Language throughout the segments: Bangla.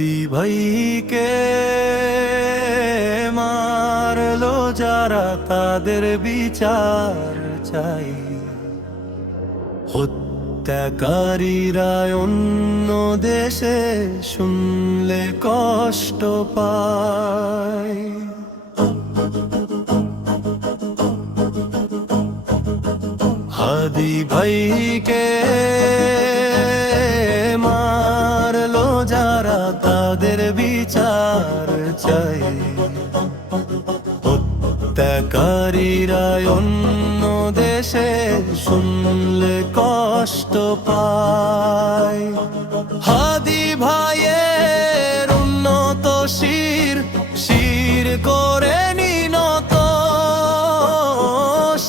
হাদি ভাইকে মারলো যারা তাদের বিচার চাই। হত্যাকারীরা অন্য দেশে শুনলে কষ্ট পায়। হাদি ভাইকে মারলো যারা তাদের বিচার চাই। হত্যাকারীরা অন্য দেশে শুনলে কষ্ট পায়। হাদি ভাইয়ের উন্নত শির শির করে নিনত,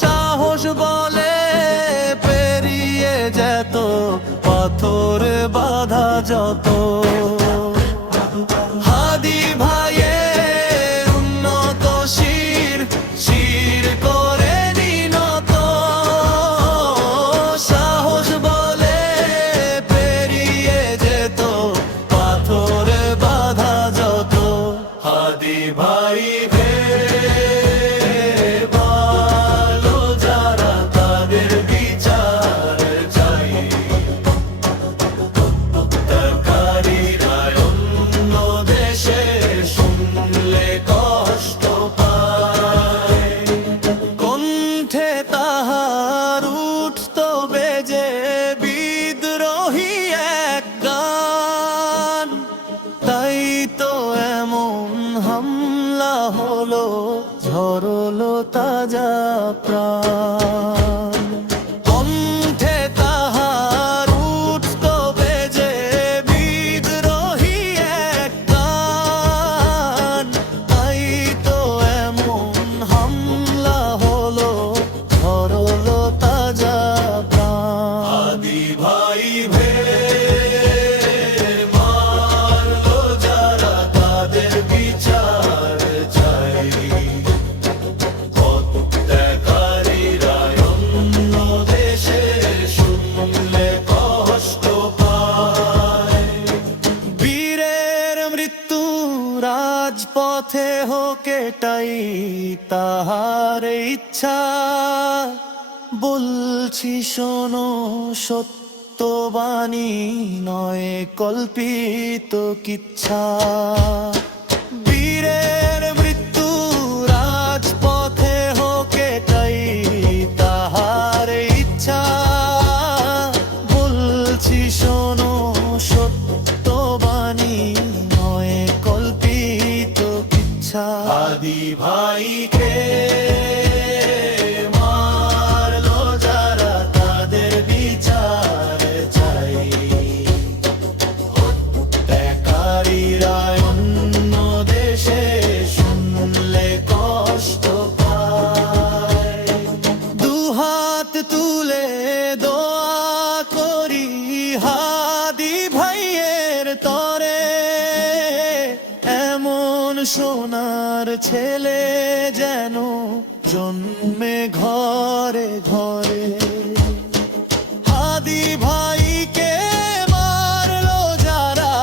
সাহস বলে পেরিয়ে যেত পাথর বাধা যত। হাদি ভাইয়ের উন্নত শির শির করে নিনত, সাহস বলে পেরিয়ে যেত পাথর বাধা যত। হাদি ভাই ভালো যারা তাদের বিচার চাই। হত্যাকারীরা অন্য দেশে শুনলে কষ্ট পায়। কণ্ঠে তাহার উঠত বেজে বিদ্রোহী এক গান, তাই তো এমন হামলা হলো ঝরলো তাজা প্রাণ। কণ্ঠে তাহার উঠত বেজে বিদ্রোহী এক গান, তাই তো এমন হামলা হলো ঝরলো তাজা প্রাণ। হাদি ভাই মারলো যারা তাদের বিচার চাই। হত্যাকারীরা অন্য দেশে শুনলে কষ্ট পায়। বীরের মৃত্যু রাজপথে হোক এটাই তাহার ইচ্ছা। বলছি শোনো সত্যবাণী নয় কল্পিত কিচ্ছা। বীরের মৃত্যু রাজপথে হোক এটাই তাহার ইচ্ছা। বলছি শোনো সত্যবাণী নয় কল্পিত কিচ্ছা। হাদি ভাইকে মারলো যারা তাদের বিচার চাই। হত্যাকারীরা অন্য দেশে শুনলে কষ্ট পায়। দুহাত তুলে দোয়া করি হাদি ভাইয়ের তরে, এমন সোনার ছেলে যেন জন্মে ঘরে ঘরে। হাদি ভাইকে মারলো যারা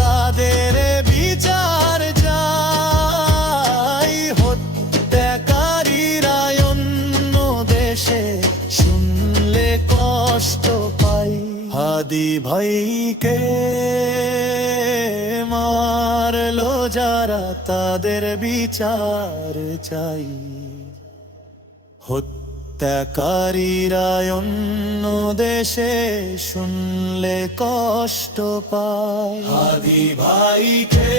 তাদের বিচার চাই। হত্যাকারীরা অন্য দেশে শুনলে কষ্ট পাই। হাদি ভাইকে মারলো যারা তাদের বিচার চাই। হত্যাকারীরা অন্য দেশে শুনলে কষ্ট পায়। হাদি ভাইকে